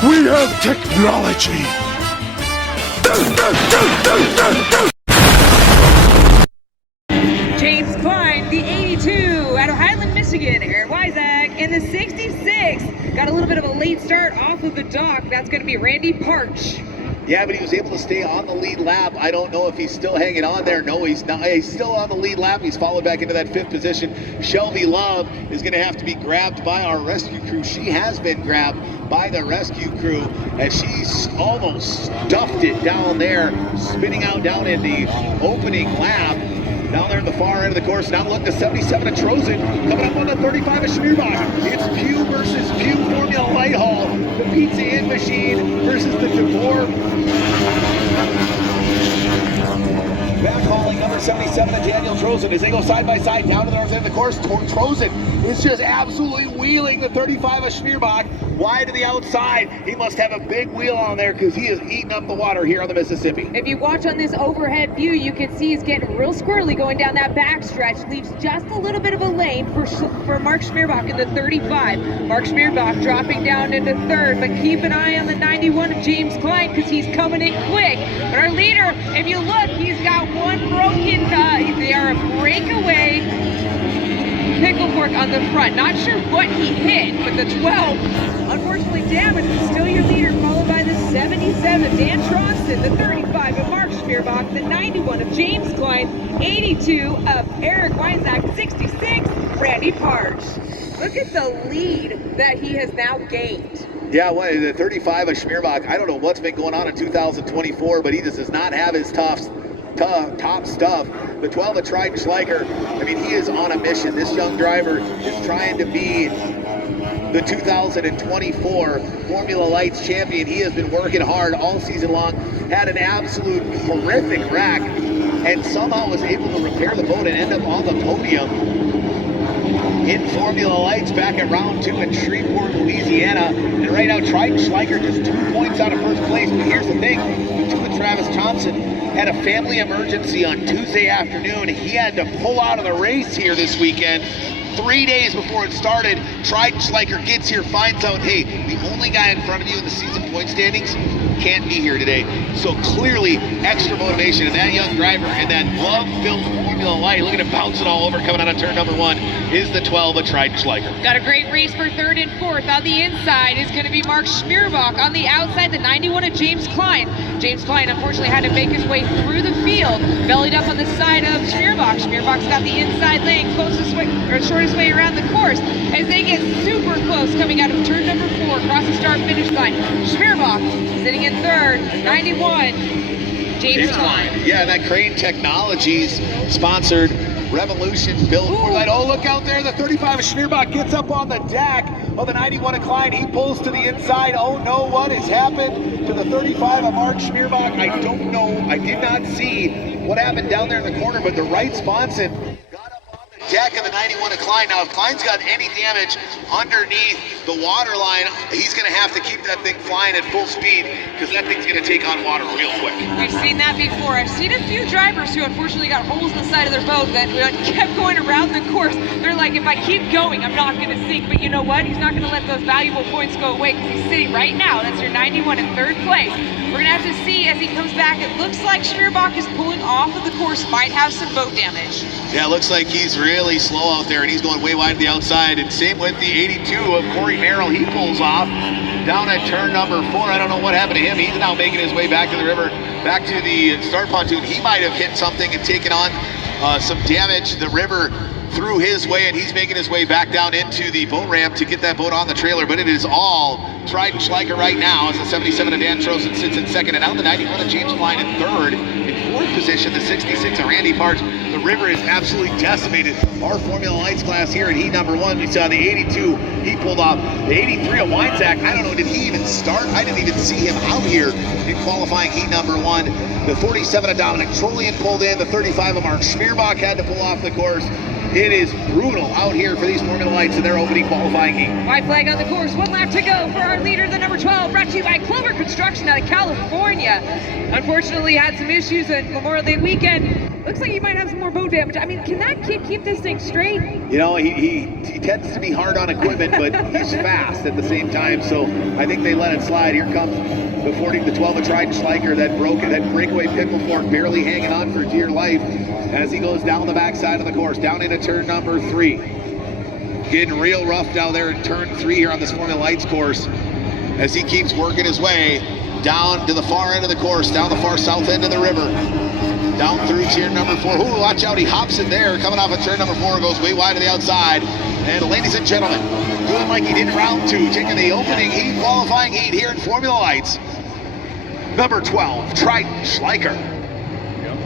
We have technology. James Klein, the 82 out of Highland, Michigan. Aaron Wyzak in the 66. Got a little bit of a late start off of the dock. That's going to be Randy Parch. Yeah, but he was able to stay on the lead lap. I don't know if he's still hanging on there. No, he's not. He's still on the lead lap. He's followed back into that 5th position. Shelby Love is going to have to be grabbed by our rescue crew. She has been grabbed by the rescue crew as she's almost stuffed it down there, spinning out down in the opening lap. Down there in the far end of the course. Now look, the 77 of Trozen coming up on the 35 of Schmierbach. It's Pew versus Pew Formula Whitehall. The Pizza Inn machine versus the DeVore. Back hauling number 77 of Daniel Trozen as they go side by side down to the north end of the course. Trozen is just absolutely wheeling the 35 of Schmierbach wide to the outside. He must have a big wheel on there because he is eating up the water here on the Mississippi. If you watch on this overhead view, you can see he's getting real squirrely going down that backstretch. Leaves just a little bit of a lane for Mark Schmierbach in the 35. Mark Schmierbach dropping down into 3rd, but keep an eye on the 91 of James Klein because he's coming in quick. But our leader, if you look, he's got one broken, they are a breakaway pickle fork on the front. Not sure what he hit, but the 12 unfortunately damaged, but still your leader, followed by the 77 Dan Tronson, the 35 of Mark Schmierbach, the 91 of James Klein, 82 of Eric Wyzak, 66 Randy Parch. Look at the lead that he has now gained. Yeah, well, the 35 of Schmierbach, I don't know what's been going on in 2024, but he just does not have his top stuff. The 12 of Triton Schleicher, I mean, he is on a mission. This young driver is trying to be the 2024 Formula Lights champion. He has been working hard all season long, had an absolute horrific wreck, and somehow was able to repair the boat and end up on the podium in Formula Lights back at round 2 in Shreveport, Louisiana. And right now, Triton Schleicher just 2 points out of first place. But here's the thing, the 2 of Travis Thompson had a family emergency on Tuesday afternoon. He had to pull out of the race here this weekend. 3 days before it started, Triton Schleicher gets here, finds out, hey, the only guy in front of you in the season point standings can't be here today. So clearly, extra motivation. And that young driver and that love-filled Formula Light, look at him bouncing all over coming out of turn number 1, is the 12 of Triton Schleicher. Got a great race for 3rd and 4th. On the inside is going to be Mark Schmierbach. On the outside, the 91 of James Klein. James Klein unfortunately had to make his way through the field, bellied up on the side of Schmierbach. Schmierbach's got the inside lane, closest way, or shortest way around the course as they get super close coming out of turn number 4 across the start-finish line. Schmierbach sitting in 3rd, 91, James Klein. Yeah, and that Crane Technologies sponsored Revolution built for that. Oh, look out there, the 35 of Schmierbach gets up on the deck of the 91 of Klein. He pulls to the inside. Oh no, what has happened to the 35 of Mark Schmierbach? I don't know. I did not see what happened down there in the corner, but the right sponson got up on the deck of the 91 of Klein. Now, if Klein's got any damage underneath the water line, he's going to have to keep that thing flying at full speed because that thing's going to take on water real quick. We've seen that before. I've seen a few drivers who unfortunately got holes in the side of their boat that kept going around the course. They're like, if I keep going, I'm not going to sink. But you know what? He's not going to let those valuable points go away because he's sitting right now. That's your 91 in 3rd place. We're going to have to see as he comes back. It looks like Schmierbach is pulling off of the course, might have some boat damage. Yeah, it looks like he's really slow out there, and he's going way wide to the outside. And same with the 82 of Corey Merrill. He pulls off down at turn number 4. I don't know what happened to him. He's now making his way back to the river, back to the start pontoon. He might have hit something and taken on some damage. The river threw his way, and he's making his way back down into the boat ramp to get that boat on the trailer. But it is all Triton Schleicher right now as the 77 of Dan Trozen sits in 2nd, and out the 91 of James Klein in 3rd. In 4th position, the 66 of Randy Parch. The river is absolutely decimated. Our Formula Lights class here in heat number 1, we saw the 82, he pulled off. The 83 of Weinzak, I don't know, did he even start? I didn't even see him out here in qualifying heat number 1. The 47 of Dominic Trollian pulled in. The 35 of Mark Schmierbach had to pull off the course. It is brutal out here for these Formula Lights in their opening qualifying heat. White flag on the course, 1 lap to go for our leader, the number 12, brought to you by Clover Construction out of California. Unfortunately, had some issues on Memorial Day weekend. Looks like he might have some more boat damage. I mean, can that kid keep this thing straight? You know, he tends to be hard on equipment, but he's fast at the same time, so I think they let it slide. Here comes the 12 of Trident Schleicher, that breakaway pickle fork, barely hanging on for dear life as he goes down the backside of the course, down into turn number 3. Getting real rough down there in turn 3 here on this Formula Lights course as he keeps working his way down to the far end of the course, down the far south end of the river, down through turn number 4. Ooh, watch out, he hops in there, coming off of turn number 4, goes way wide to the outside. And ladies and gentlemen, doing like he did in round 2, taking the opening heat, qualifying heat here in Formula Lights, number 12, Trident Schleicher.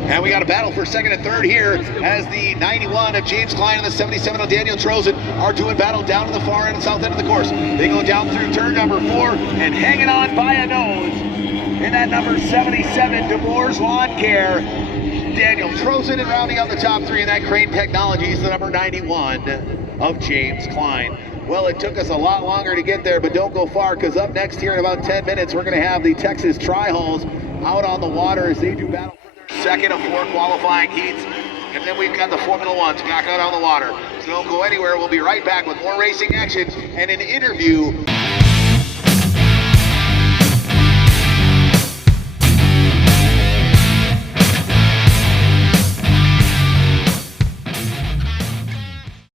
And we got a battle for second and third here as the 91 of James Klein and the 77 of Daniel Trozen are doing battle down to the far end and south end of the course. They go down through turn number 4 and hanging on by a nose in that number 77 DeBoer's Lawn Care, Daniel Trozen, and rounding out the top 3 in that Crane Technologies, the number 91 of James Klein. Well, it took us a lot longer to get there, but don't go far, because up next here in about 10 minutes, we're going to have the Texas Tri-Hulls out on the water as they do battle for their second of 4 qualifying heats. And then we've got the Formula Ones back out on the water. So don't go anywhere. We'll be right back with more racing action and an interview